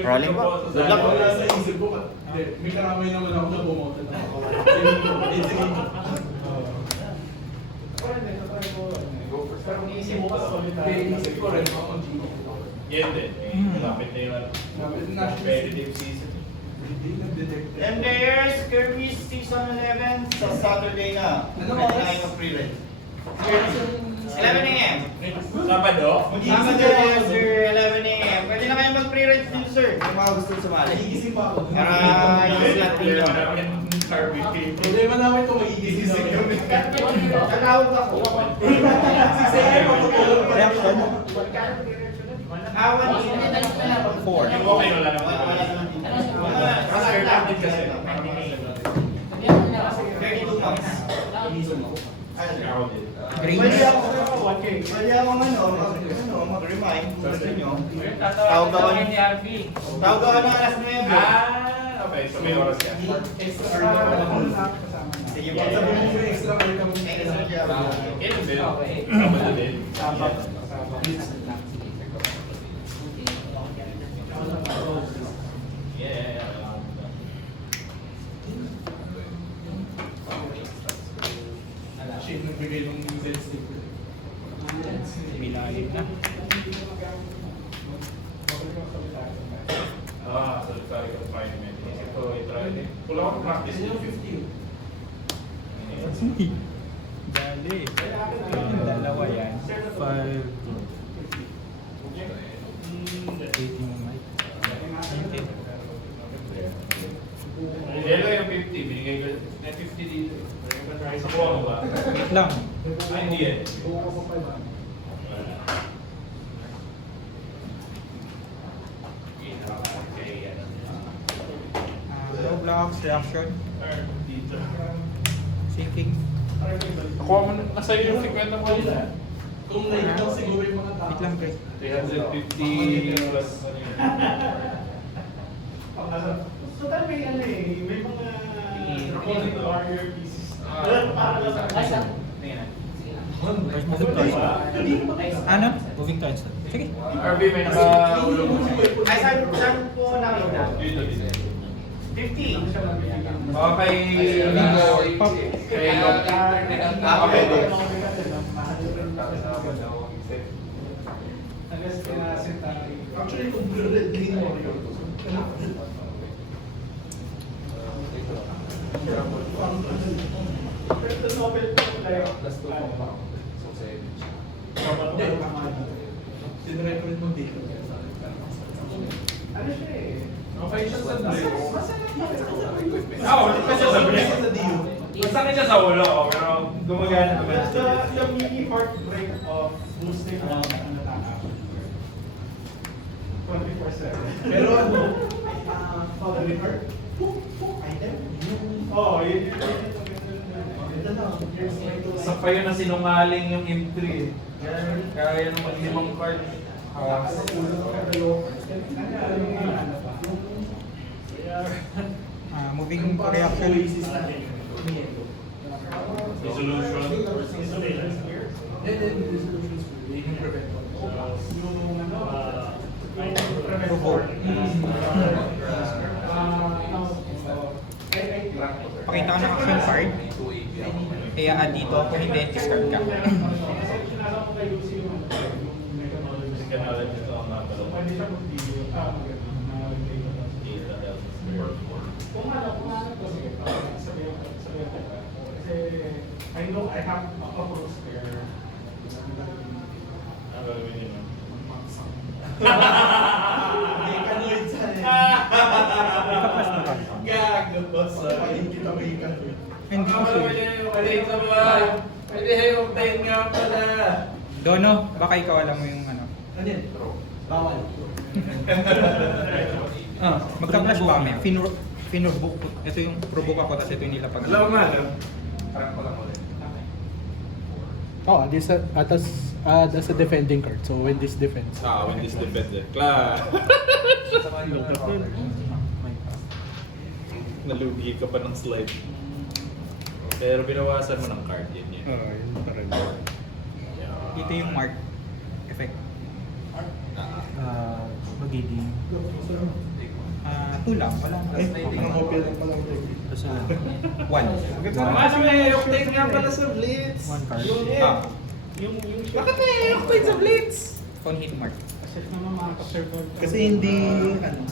Rolling ba? Good luck. Wala sa isip ko. May karamay naman ako na bumoto na ako. Pero kung iisip mo pa solid tayo, isip ko rin ako Gino. Yan din. Lapit na yung competitive season. And there's Kirby's Season 11 sa Saturday na. Ano Pwede na oras? kayo mag-pre-rent. 11 a.m. Sabado? Saturday, sir, 11 a.m. Pwede na kayo mag-pre-rent din, sir. Kung mga gusto sumali. Nagigising pa ako. Para yung slot dito. Problema namin kung magigising kami. Tatawag ako. Si Sir, matutulog pa. Reaction? Awan din. 4. Yung okay wala naman. Roster natin kasi. 32 months. Pwede ako mag-remind kung gusto nyo. Tawag ako ng alas 9. Okay. So may oras yan. Sige po. Sabi mo yung extra kayo kami. Kailan din? Sabado din. Yeah. Siya yung nagbigay ng Z stick. Bilalit na. Solitary confinement. Isip ko, i-try din. Wala akong practice Kasi yun. yung 50. Dali. Yung dalawa yan. 5. 18 mo mic. Delo yung 50. Binigay ko. May 50 dito. Nakuha mo ba? Wait lang. Ay, hindi yan. Roblox, reaction, Dito. syncing. Nakuha mo na. Nasa iyo yung 50 mo nila. Kung like lang siguro yung mga tao. Wait lang, pre. 350 plus ano yun. Total may ano eh, may mga recording warrior pieces. First moving towards. Ano? Moving towards. Sige. RB may nakaulog mo. Ay, saan po nakita? Dito, dito. 50. Okay, Pop. kay Okay. Actually, kung red green warrior. Pero Nobel like hindi, tama dito. Sinrecord mo dito. Ano siya eh? Okay siya sa Dio. Oo, kasi sa break. Sa Dio. Masakit siya sa ulo, pero gumagana naman. The mini heartbreak of boosting ang nataka. 24/7. Pero ano, Fatherly Heart, item? Oo, yun. Maganda na. Sa payo na sinungaling yung M3 eh. Kaya nung maglimang card. Moving reaction. Resolution. Pakita ka ng action card. Kaya add dito. Kung hindi, discard ka. Kasi kanalan dito ang napalo. Kung ano ko sabihin ko. Kasi I know I have a couple of spare. Ang gagawin niyo nun? Hindi, kanoid sa Ikapas na ka. Gago. Papain kita may kanoid. Hindi ko sure. Maliit na ba? Pwede i-obtain nga pala. Dono, baka ikaw alam mo yung ano. Ano yan? Bawal. Magka-flash pa kami. Finurbook. Ito yung provoke ako, tapos ito yung nilapag. Alam mo ano? Parang ko lang ulit. Oh, that's a defending card. So when this defends, When this defended. Class! Nalugi ka pa ng slide. Pero binawasan mo ng card yun yun. yun pa rin. Ito yung mark effect. Mag Gideon. 2 lang, wala na. Ang mobile lang pala ang tech. Tapos 1. Mas may octane nga pala sa Blitz. 1 card. Yung Bakit may octane sa Blitz? On hit mark. Kasi naman makaka-serve. Kasi hindi, ano,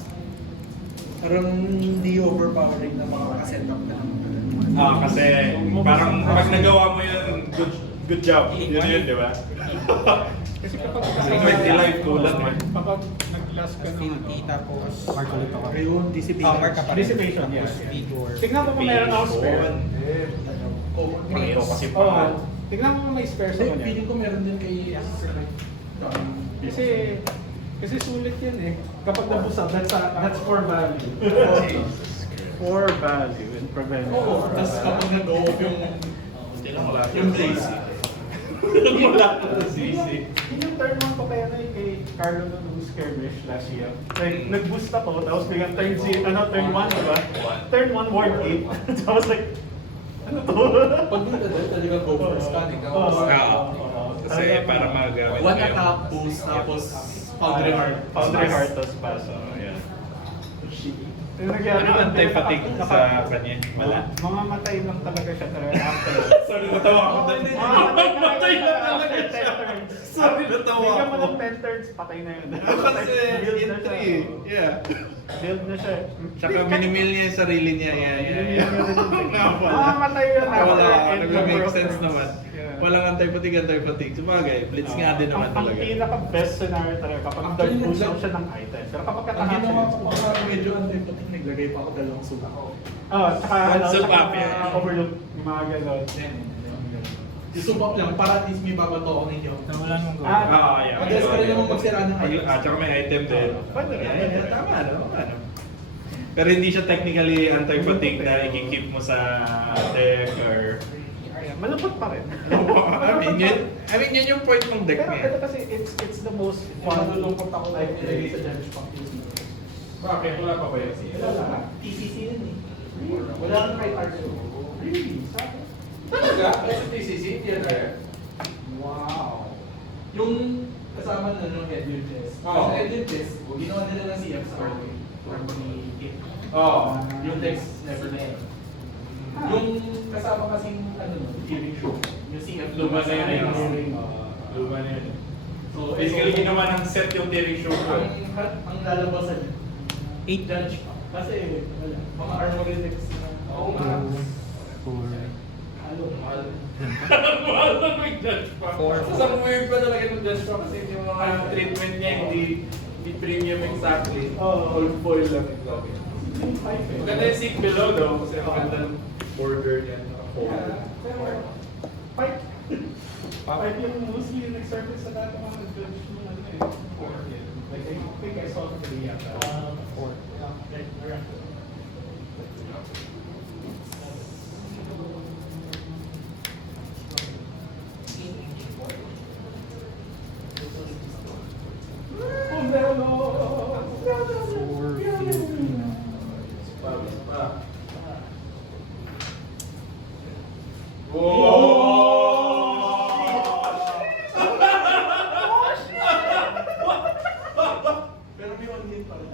parang hindi overpowering na makaka-setup na. Kasi parang pag nagawa mo yun, good job. Yun, di ba? Kasi kapag Kasi 20 life kulang eh. kapag nag-last ka ng Affinity, tapos mark ulit ako. Ayun, dissipation. Mark ka pa rin. Dissipation, yeah. Tapos vigor. Tignan mo kung meron ako spare. Pangiro kasi Oo. pangal. Tignan mo kung may spare sa kanya. Feeling ko meron din kay Kasi sulit yun eh. Kapag nabusag, that's for value. For value and prevention. Oo, tapos kapag nag-off Yung Daisy. Wala ko sa CC. Yun yung turn 1 ko kaya na yun kay Carlo nung skirmish last year. Like, nag-boost ako, tapos biglang turn 1, diba? Turn 1, ward 8. Tapos like, ano to? Pag dito din, talagang go for scanning. Oo. Kasi para magagamit One mo yun. attack boost, tapos Foundry Heart. Foundry Heart, tapos pass. Yeah. Yung nangyari, Ano anti-fatigue sa kanya? Wala. Mga matay lang talaga siya talaga after. Sorry, natawa ako doon. Matay lang talaga siya. Sorry, natawa Bigyan mo ako. ng 10 turns, patay na yun. Kasi Build na entry siya. eh. Yeah. Build na siya. Tsaka minimil niya yung sarili niya. Mga matay yun after. Wala, end number nag-make of sense turns. naman. Yeah. Walang anti-fatigue. Sabagay, blitz nga din naman Ang talaga. pinaka-best scenario talaga kapag Actually, nag-boost nag- siya ng item. Pero kapag Ang katahan siya ginawa yun. ko parang medyo anti-patik, naglagay pa ako dalawang suka. Tsaka Cancel tsaka pa, yeah. overlook, yung mga ganon. Yung subak lang, para at least may babato ako ninyo. Wala nang go. Yeah. Madalas ka rin naman magsira ng item. Tsaka may item din. Pwede rin, pwede rin. Tama, ano? Pero hindi siya technically anti-fatigue na i-keep mo sa deck or... Malupot pa rin. I mean, yun yung point ng deck Pero niya. ito kasi it's the most Fun. fun. Nalulungkot ako like ilagay sa damage pack. Bakit? Wala pa ba yun? Wala lang. TCC yun eh. Wala kang right target. Really? Sa akin? Talaga? Sa TCC? Theater? Wow. Yung kasama na ng Edwin Test. Oo. Sa Edwin Test, ginawa nila ng CF Star for the hit. Oo. Yung text never na. Yung kasama kasing ano, TV show. Yung CF Luma na yun. Luma na yun. So, basically, ginawa ng set yung Terry show ko. Ang lalabasan niya. 8 Judge pa. Kasi wala. Mga armoritics na. Oo, mga. 4. Halo, mahal. Mahal na may judge pa. Four. Sa weird pa talaga yung judge pa kasi yung mga treatment niya hindi premium exactly. Old foil lang exactly. Maganda yung seat below daw kasi maganda yung border niya. Naka-fold. Fight. Fight yung mostly nag-surface sa dati mga judge mo ano eh. Like I think I saw it today yata. 4. Like around. Oh no! 4, Filipino. Pero may one hit pa rin.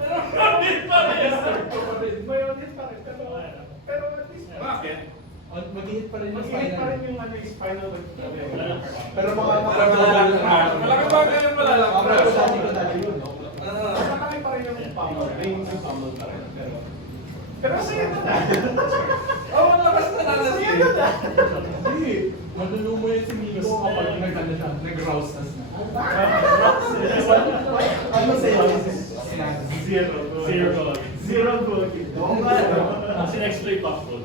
Mayroon pa rin, pero at least Bakit? Mag-hit pa rin yung mag-hit pa rin final. yung ano yung spinal. Pero mga Malaki bagay yung malalaki. dati yun. Malaki pa rin yung pummel. Yung pummel pa rin. Pero sa'yo na. Oo, lakas na Sa'yo na. Hindi. Malulumo yan si Milos kapag nag-ano siya, nag-rouse na. Ano sa'yo? Zero goal. Sin-exploit pa ako.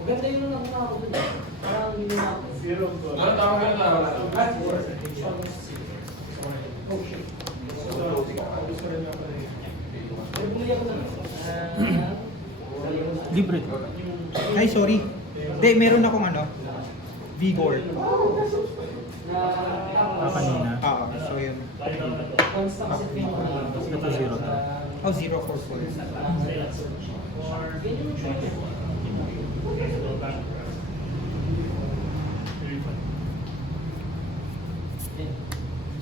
Maganda yung nakuha ko dun. Parang hindi na ako. Zero goal. Ano tawag ka na? Oh shit. May bumili ako dun. Libre. Ay, sorry. Hindi, meron akong ano. Vigor. Kanina. So yun. Constant set yung Ito 0 to. Oh, 0 for 4. Ganyan yung choice.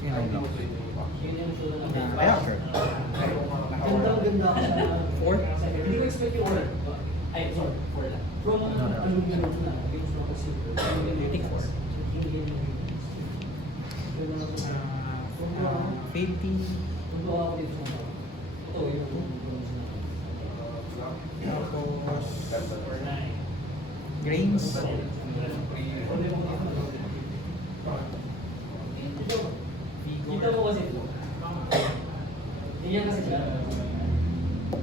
Yun lang. Yun yung show na Kaya, sure. Ganda ako sa... Four? Hindi ko expect yung order. Ay, sorry, 4 lang. From aluminum na, games from silver. I think four. Fifty. Nung ako dito sa mga. Ito, yung Tapos, grains. Kita mo kasi ito. Yan kasi siya.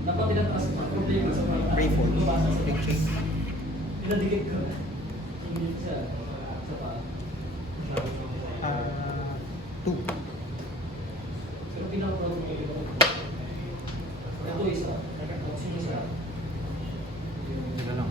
Dapat tinataas mo. Problema sa mga. Rayford. Big chain. Pinadikit ko. Hindi siya. Sa paa. Two. Pero pinaka-problem ko ito. Ito isa. Tapos yung isa. Sila lang.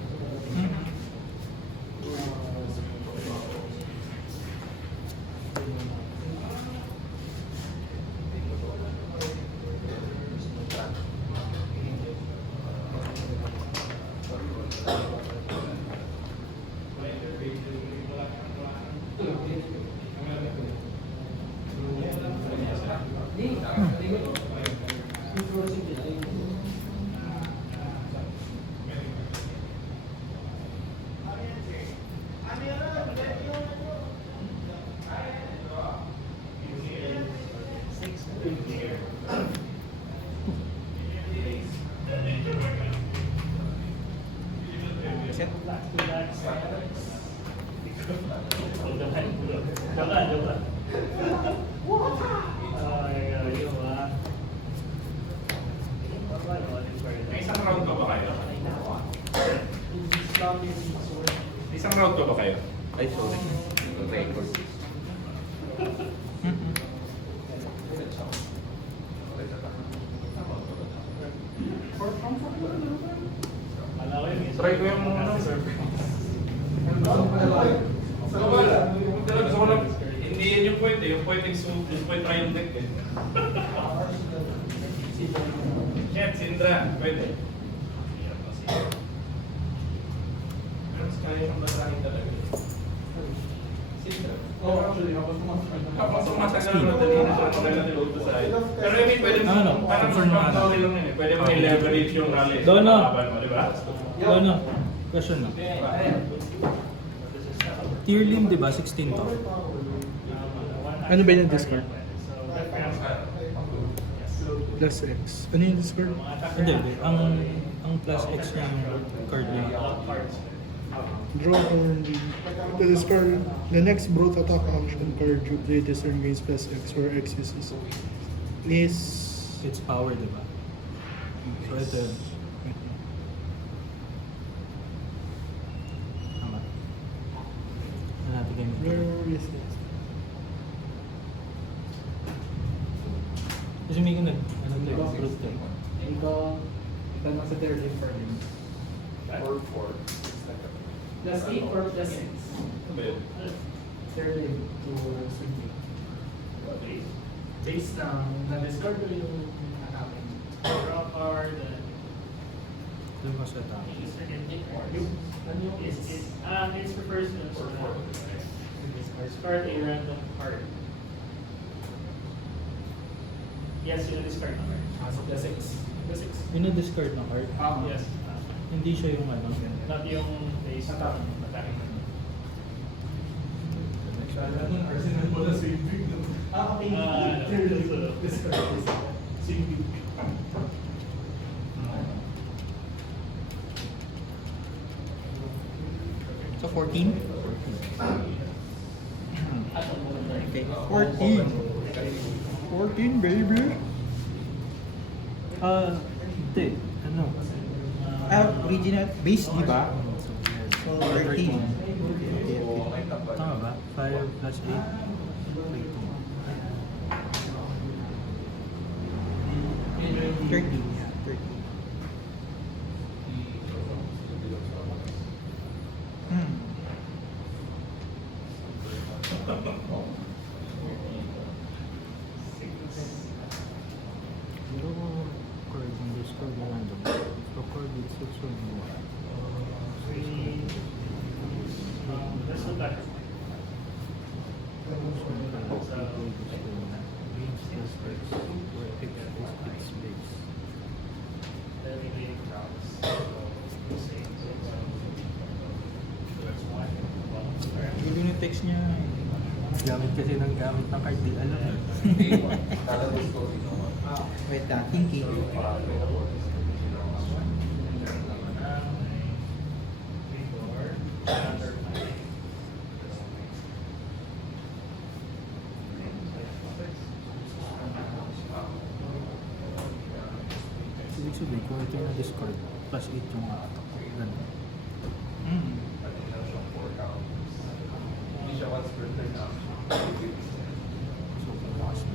Set. Joke. May isang round pa ba kayo? Isang round pa ba kayo? Ay, sorry. Record. Try ko yung ano, sir. Sa wala. Gusto ko lang, hindi yan yung point eh. Yung point is yung point try yung deck eh. Yan, Sindra. Pwede. Pero kaya siyang basahin talaga. Sindra. Oh, actually, Kapag sumatagal na dali na siya, maganda na load to side. Pero I mean, pwede Ano? parang Confirm na. okay lang yun eh. Pwede mo i-leverage yung rally. Dono. Laban mo, di ba? Ano? Question lang. Tier lim, di ba? 16 to. Ano ba yung discard? Plus X. Ano yung discard? Hindi, hindi. Ang plus X niya yung card niya. Draw only. To discard the next broad attack action card you play this turn gains plus X where X is It's power, di ba? So ito yun. Tama. Ano natin gamit? where is it? Kasi may nag, ano tayo, brute tayo. Ikaw, ito na sa third for him. Or 4. Plus 8 or plus 6. Ano ba yun? Third to swing. Base ng na-discard ko yung attacking. Draw card. Doon ka sa tama. Yung, ano yung It's refers to discard a random card. Yes, you discard number. so plus 6. Plus 6. Yung na-discard na card, Yes. hindi siya yung ano. Not yung base Attack. attacking. Arsenal mo na saving. Okay. Discard. Saving. So 14? Okay, 14. 14 baby! Hindi. Ano? Original base, di ba? 13. Tama ba? 5 plus 8. Wait. 13. Yeah, 13. Hmm. Draw card and discard random. So card with 6 or more. Let's look back. Then we need crowds. So, same. There's one. Dulo ng text niya. Gamit kasi ng gamit ng card, di alam. Wait, thinking. Ibig sabihin, kung ito yung na-discard, plus 8 yung attack. Ganun. Hindi siya once per turn na. So, malakas na.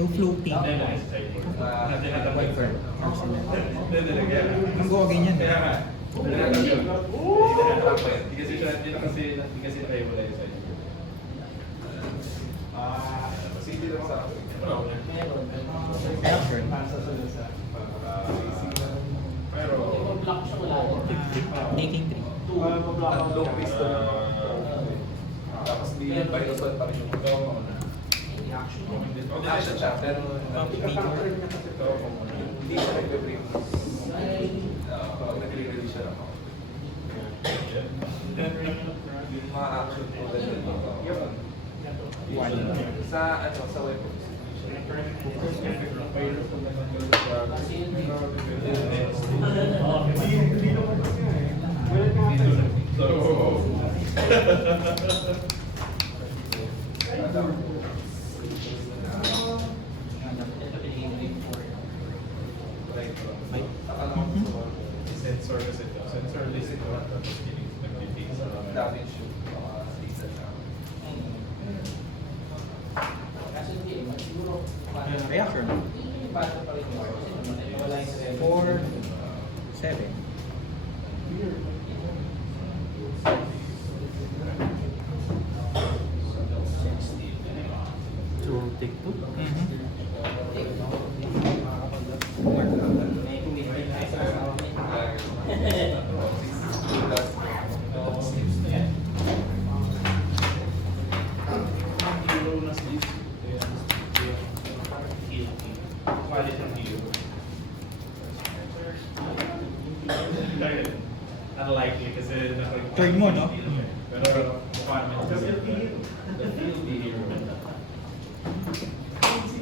No floating. Ang gawa ganyan. Kaya nga. Hindi kasi siya, hindi kasi nakahiwalay sa inyo. Kasi hindi naman sa akin. Action. Pero, Block siya wala. Taking 3. tatlong pistol. Tapos di by default pa rin yung ito muna. Action siya, pero hindi siya nag-break. Pag nag-release siya lang ako. Yung mga action po ganyan dito. Sa ano, sa weapons. Sensor kasi ito. Sensor list ito. Tapos nag-detect sa damage yung data siya. Kasi hindi, siguro, Reaction. bata pa rin yung kasi wala yung 4, 7. So, take 2. Unlikely kasi Third mo, no? Pero mukha naman siya. The field hero.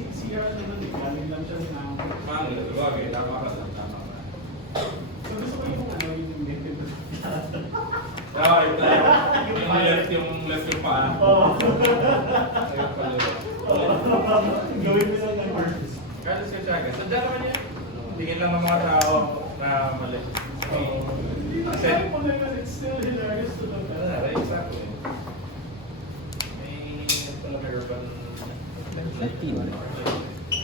Si Aaron naman, galing lang siya sa Mangga, bagay, tama ka. So, gusto ko yung ano, yung defender. Ah, yung left yung paa. Oo. Ayun pala. Gawin mo lang ng first. Kaya siya siya. Sadya naman yan. Tingin lang ng mga tao na mali. Kasi, it's still hilarious to look at. Exactly. May pala may urban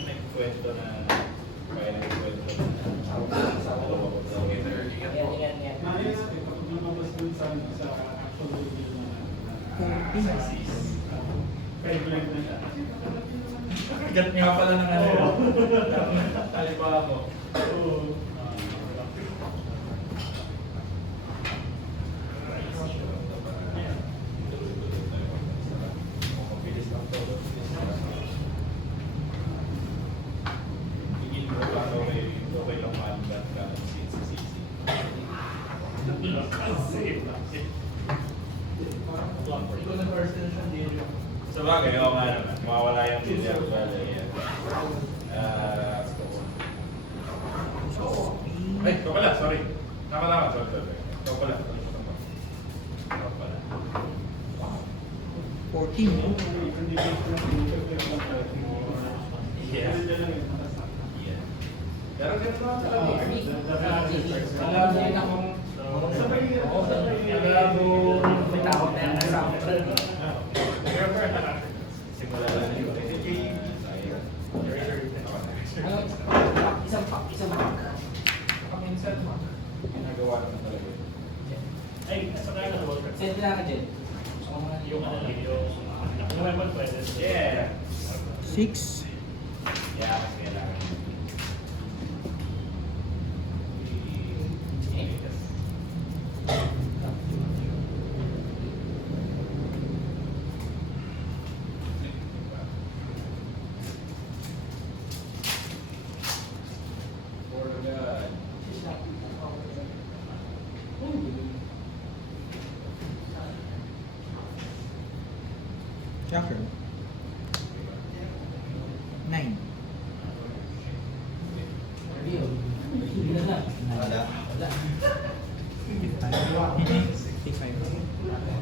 may kwento na kaya nagkwento na sa dalawa ko daw. Nice, kapag lumabas dun sa actual reveal na favorite na siya. Kagat nga pala ng ano yun. Talipa mo. Oo. Mabilis lang to. Tingin mo ba okay lang maaligat ka ng CCC? Sa bagay, oo nga naman. Mawawala yung video. Ay, ito pala, sorry. Tama, sorry. Ito pala. Ito pala. 14. Yeah. Yeah. Pero ganun naman talaga. Alam niya na kung Alam mo, may tawag na yan sa simula lang yun. isang Paminsan, ginagawa naman talaga yun. Ay, nasa kaya na World Cup. Send na ka dyan. Yung ano lang, yung weapon pwede. Yeah. 6. Yeah, kailangan.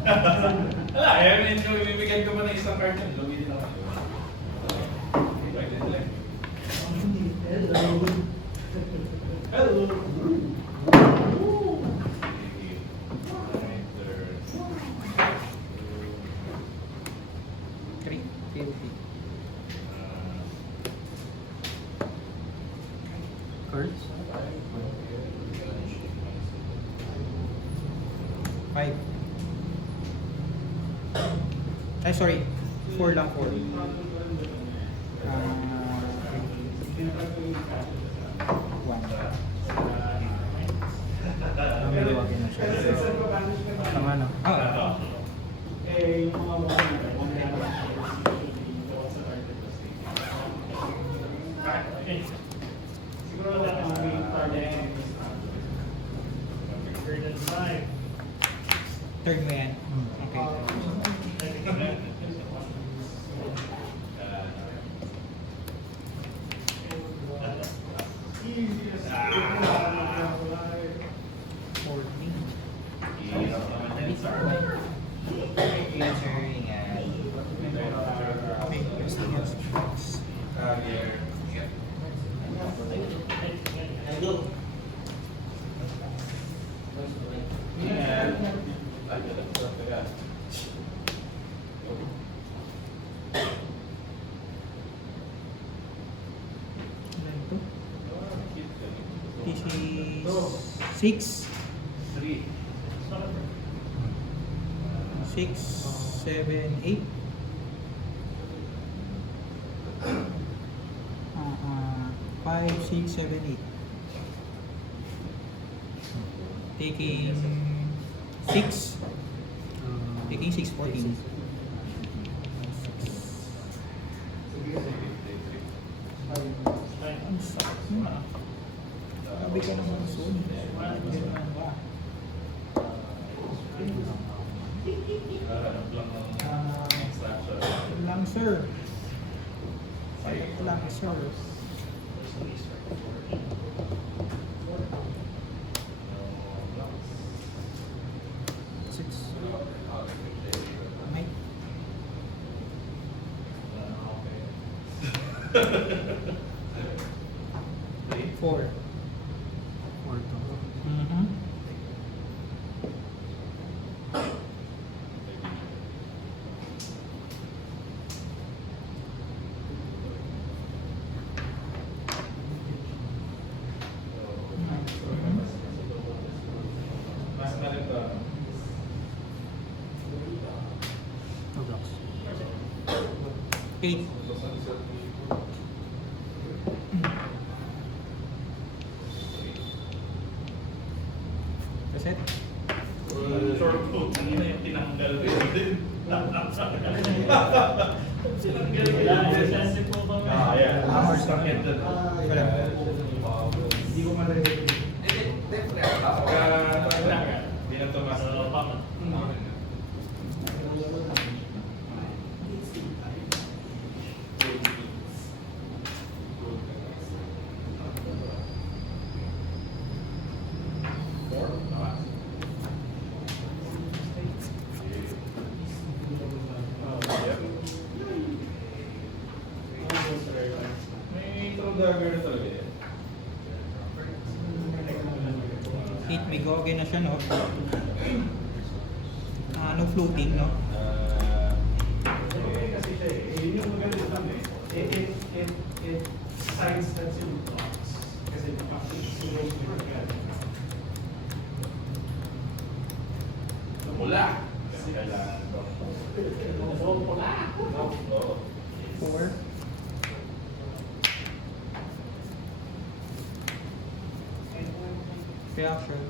Wala, I mean, yung ibibigyan ko pa ng isang card yun, lugi din ako. Pwede lang. Hello. Three. Fifty. Cards? Five. Ay, sorry. Four lang, four. One. Maluwagin na siya. Tama na. Ah. Eh, yung mga mukha nila, mamaya na lang siya. Siguro lang ang may parang Third mo yan. Okay. Fourteen. Answering Okay, yes, yes. Ilan to? This is 6. 6, 7, 8. 5, 6, 7, 8. Taking 6. Taking 6, 14. Ang sakit mo ah. Sabi ka naman soon. Ganun ba? Lang sir. Lang sir. Six. May. Four. Four to. Mm-hmm. Mas na rin to. Two blocks. 8. Reset. Short foot, hindi na yung tinanggal ko yun. Ah, yeah. Hammer. Sakit doon. Wala. Hindi ko marinig. Hindi na tumas. May throw dagger na talaga yan. 8 may go again na siya, no? No floating, no? Kasi siya eh, yun yung maganda sa amin. It signs that yung blocks. Kasi susunod yung maganda. Mula. Kasi kailangan ito. Pula! 4. Reaction.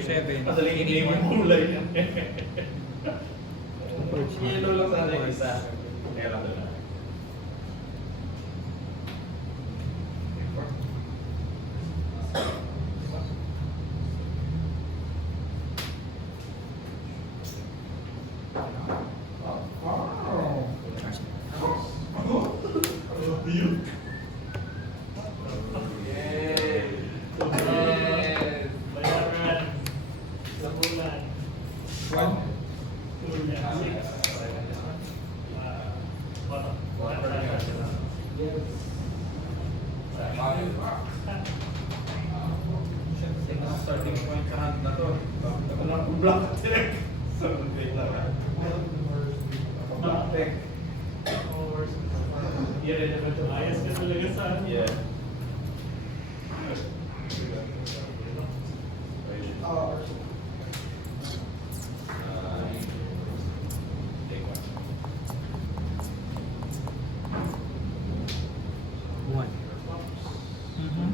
Seven. Madaling game yung kulay niya. Birds na. Yellow lang sana yung isa. Kaya lang doon. Bayaran sa bulan. block direct. So, wait lang. Block deck. Irrelevant to ayos ka talaga sa ano. Yeah. Take one. One. Mhm.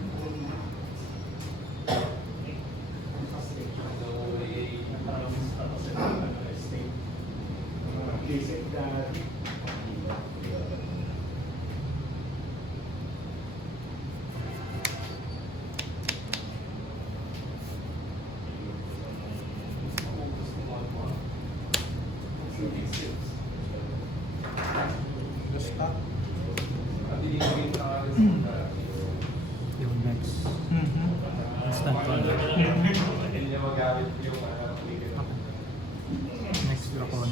Basic that. Basta. Yung next. Instant one. Hindi niya magamit yung Next dracon.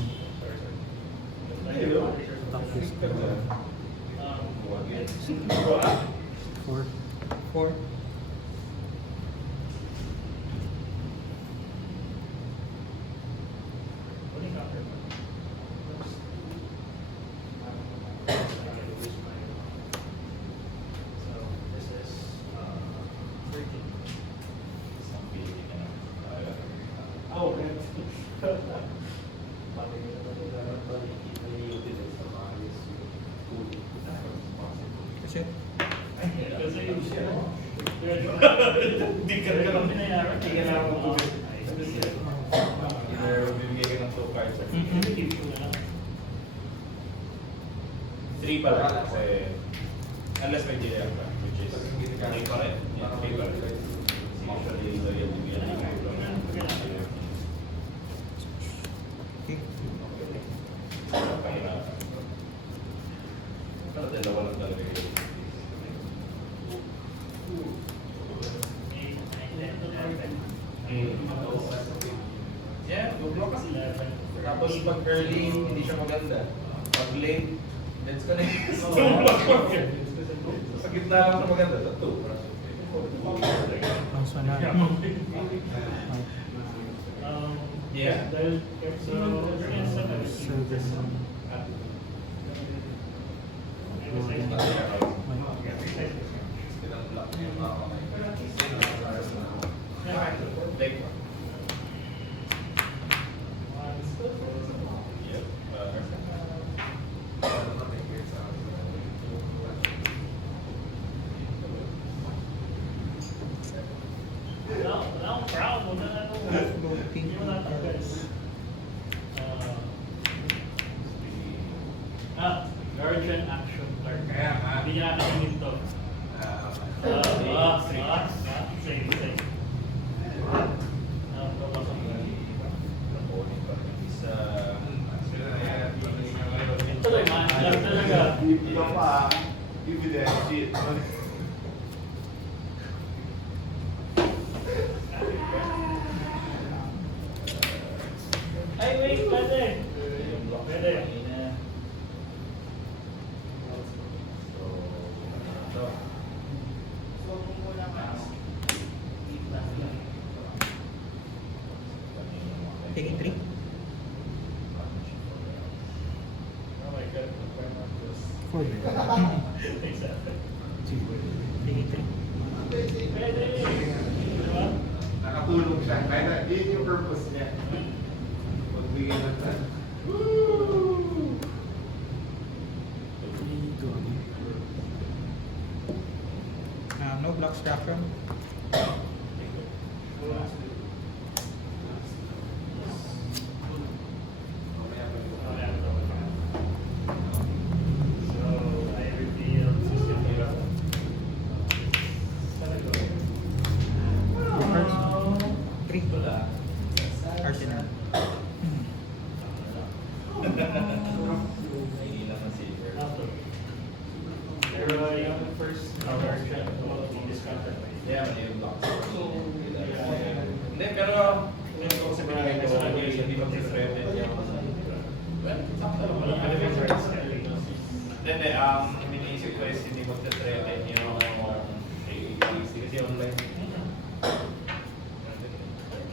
Tapos four. Four. Kasi Hindi ka rin lang binayaran. Hindi ka lang either bibigay ka ng 2 cards or 3 pa lang kasi unless may delay ka, which is 3 pa rin. Yeah, 3 pa rin. Usually, so yung bibigyan ng okay. pero dalawa lang talaga yun. Yeah, go-block ka. Tapos pag early, hindi siya maganda. Pag late, let's ka na yun. Sa gitna lang siya maganda, sa 2. Ang sana. Yeah. Seven. Take one. Yep. Guardian action card. Kaya nga. Hindi niya nakakamin to. Same. Ito lang, lang talaga. Dito pa, dividend shit. Ay, wait, pwede. Pwede. Taking three. Oh my God. Four. Exactly. Two. Taking three. Pwede. Diba? Nakatulog siya. Kaya yun yung purpose niya. Magbigay ng time. No block structure. So, I reveal system hero. Three. Arsenal. Naiilang ng silver. Pero yung first version will be discounted. Yeah, mali yung blocks. Hindi, pero hindi ko kasi binigay ko sa kanya, hindi ko threaten niya. Well, sakto lang pala. Hindi, iniisip ko is hindi ko threaten niya kasi online.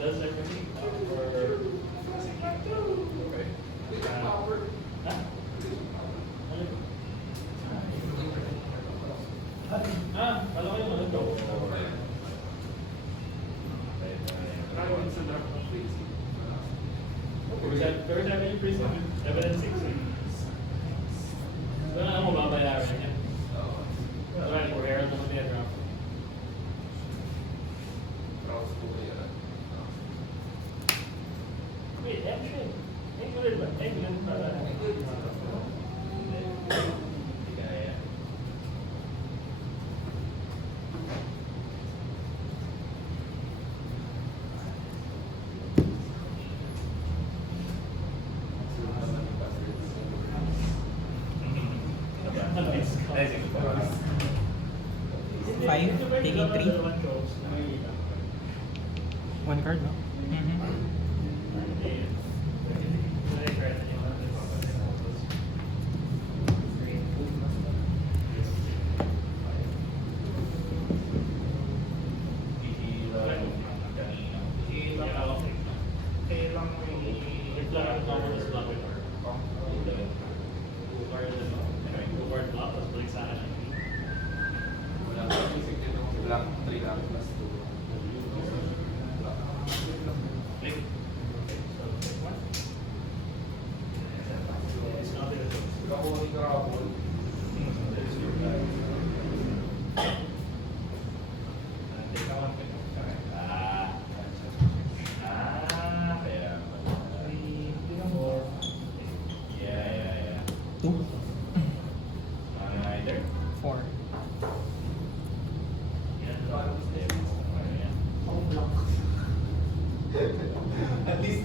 Does everything for Ah, malaki mo ito. Maraming sa dark ng crazy. First time yung prison, evidence 6. Doon na ako babayaran niya. Right, we're here naman niya drop. Browse ko kaya. Wait, actually, England ba? England pala. Hindi kaya. Five, taking three. One card, no? Wala ka. Black 3 lang plus 2. Kahuli ka rapol. Two, four. At least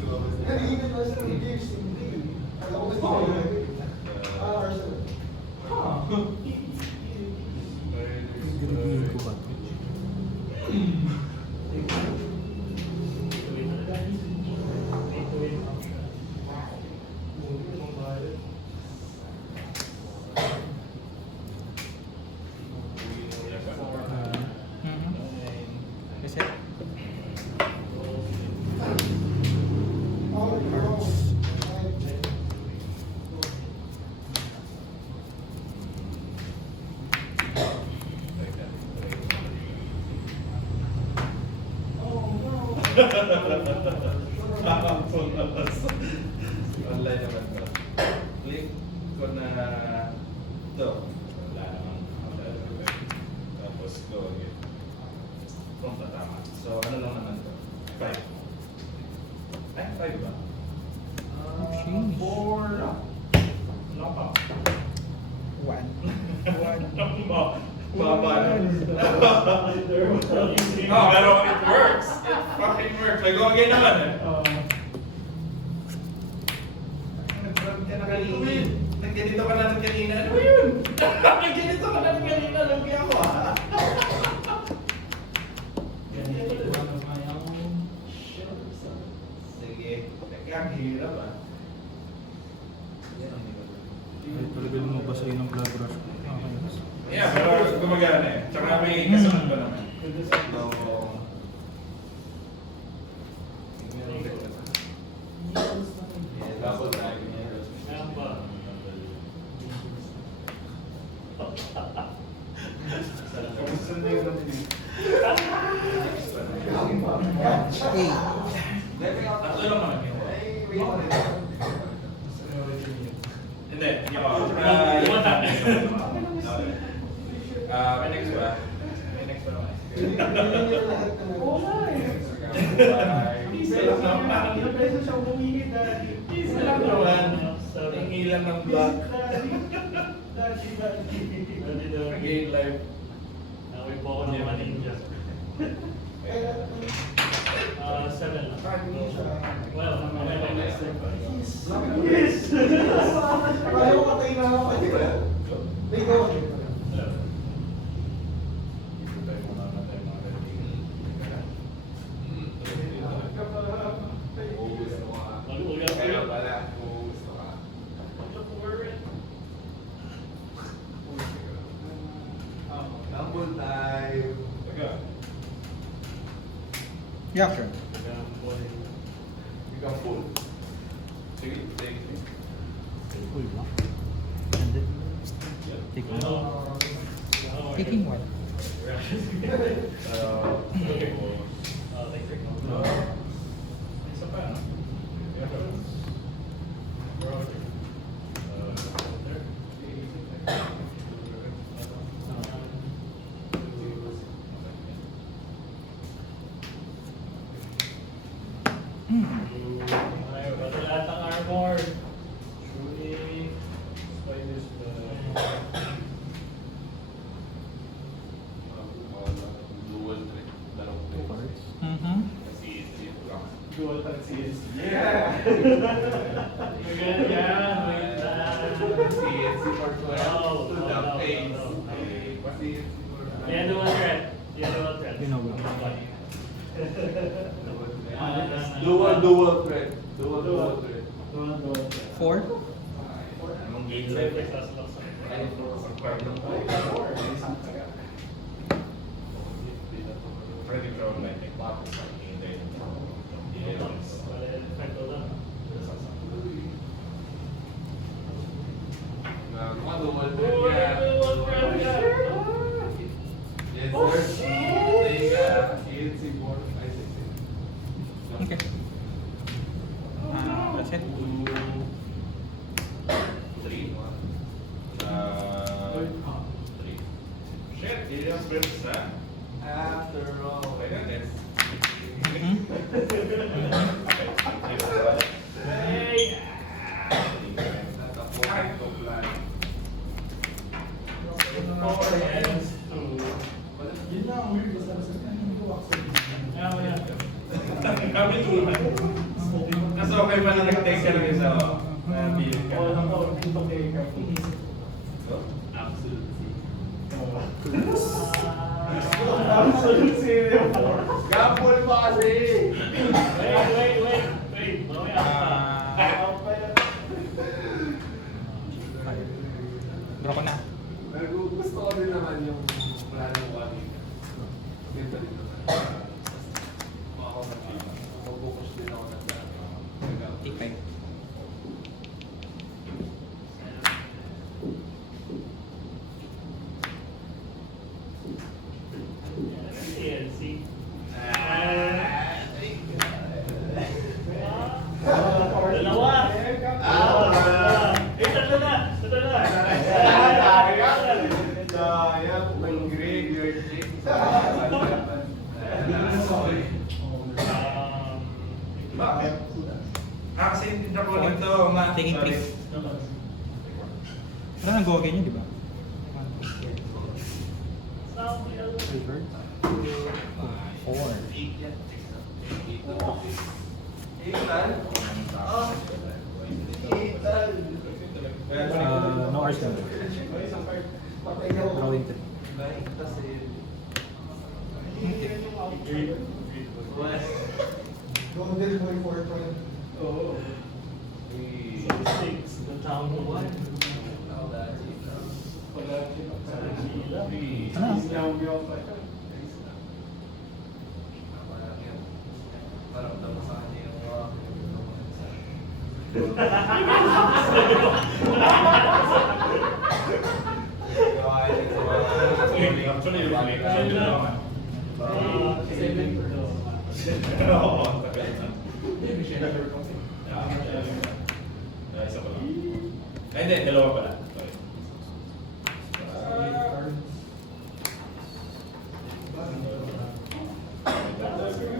Giligihin ko ba? Reset. Online naman to. Click ko na to. Wala namang tapos go again. Kung tatama. So ano lang naman to? 5. Ay, 5 ba? Sheesh. 4 lang. Lang pa. One. Baba na. Oh, pero it works. It fucking works. May go again naman eh. Nag-grab ka na kanina. Nagganito ka na ng kanina. Ano ba yun? Nagganito ka na ng kanina. Lugi ako ah. Sige. Kaya ang hirap ah. Yan ang hirap. Ay, talaga lumabas sa'yo ng blood rush. Yeah, pero gumagana eh. Tsaka may kasunod pa naman. So, double tag. Meron ba? Eight. Tatlo lang naman yun. Hindi, hindi pa. May next ba? May next ba naman? Isa lang naman. Isa lang naman. Hingi lang ng block. Again, live. Away po ako ng mga ninja. 7 lang. Well, may next step pa. Double time. Yeah, sure. Become full. Sige, take. Uy, ba? And then, take one. Taking one. Isa pa, no? Ay, basta lahat ng armor. Shuri, Spider's Dual threat. Dalawang Two threat. cards. Mm-hmm. Kasi ito lang. Dual tag CNC. Ganyan, wait lang. CNC for 12 to the Oh, face. oh, oh. Okay, CNC for Yan naman threat. Yan naman threat. Ginawa. Dual threat. Dual threat. Dual tag. 4. Anong game Siyempre, set? sasalak sa Ayun po sa kwarto. Pwede throw like a box or anything. Mga dual threat yan. Yes, Oh, sir. shit! Teka, CNC board. Ay, Okay. That's it. 3. 3. Shit, yun yung first na. After all. Okay na, next. Mm-hmm. Hey! Four hands, two. Yun lang, weird. Basta hindi ko accept. Ah, yeah. Kami tulad. Kasi okay pa na nag-take ka lang sa bilin ka. Oo, lang ako. Dito kay Carl. Absolutely. Absolute zero. Gapol pa kasi! Wait. Mamaya. Draw ko na. Gusto ko din naman yung plano ko kanina. Ganda din naman. Mag-focus din ako na Take 5. CNC. Dalawa. Tatlo na. Bakit? Kasi hindi na ko nito. Taking 3. Wala nang go again yun, di ba? 4. No Ars lang. Drawing 3. Golden Boy 412. Oo. Six. The town one. Ano? Actually, yung balik. Isa pa lang. Ay, hindi. Dalawa pala. Sorry.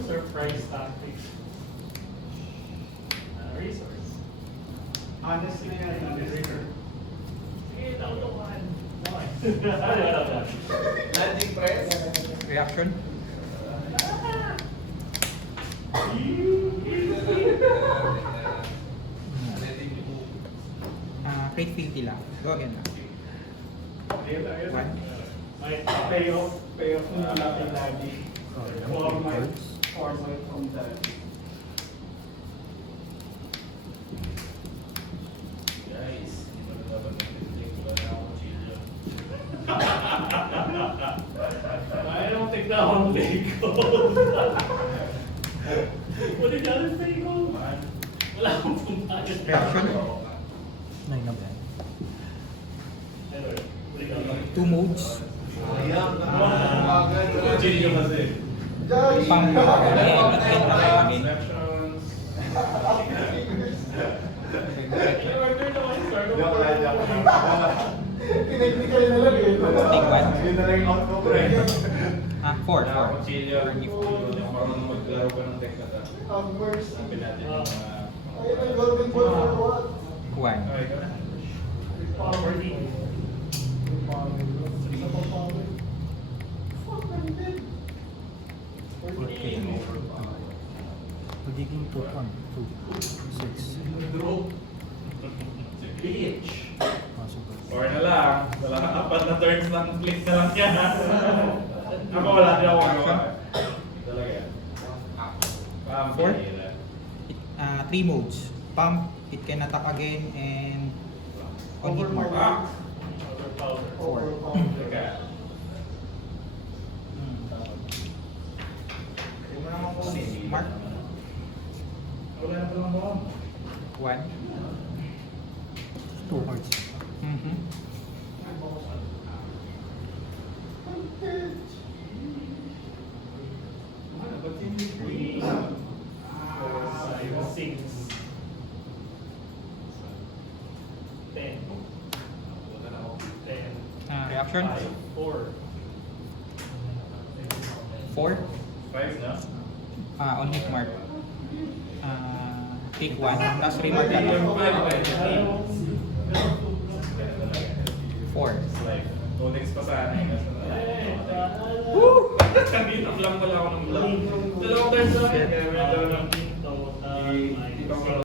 Surprise tactics. Resource. Honestly, Sige, nautukan. Landing press? Reaction? Create filthy lang. Go again na. 1. payoff ng natin lagi. Format from daddy. Guys, hindi mo na dapat mag-think. Wala na akong chilyo. I don't think that one will go. What did you say go? Wala akong pumakas. Reaction? 9 na ba? Anyway, what do you got? 2 modes. Ayan, nakakagad. Gilio kasi. Pang again. Selections. Tinignical na lang eh. Take one. Yun na lang yung outcome ko eh. Ah, 4. Gilio. Yung marunong maglaro ka ng deck na to. Ang worst. Sabi natin yung mga... Ayun ang golden ball for what? 1. Okay, ikaw na. Power D. Okay. Magiging 2 1, 2, 6. Draw. Bitch. Possible. Or na lang. Wala kang apat na turns ng click na lang yan. Ako wala din ako magawa. Talaga. Four? Pambihira. 3 modes. Pump, it can attack again, and on hit mark. Ah! Overpower. Teka. Mark. Wala na palang bomb. 1. 2 hearts. Three, four, five, 6, 10. 10. Reaction? 5, 4. 4. 5 na? On hit mark. Take 1. Tapos remark ka lang. 4. Like, codex pa sana eh. Kanina lang wala ako ng block. Dalawang turns lang. Total minus 6.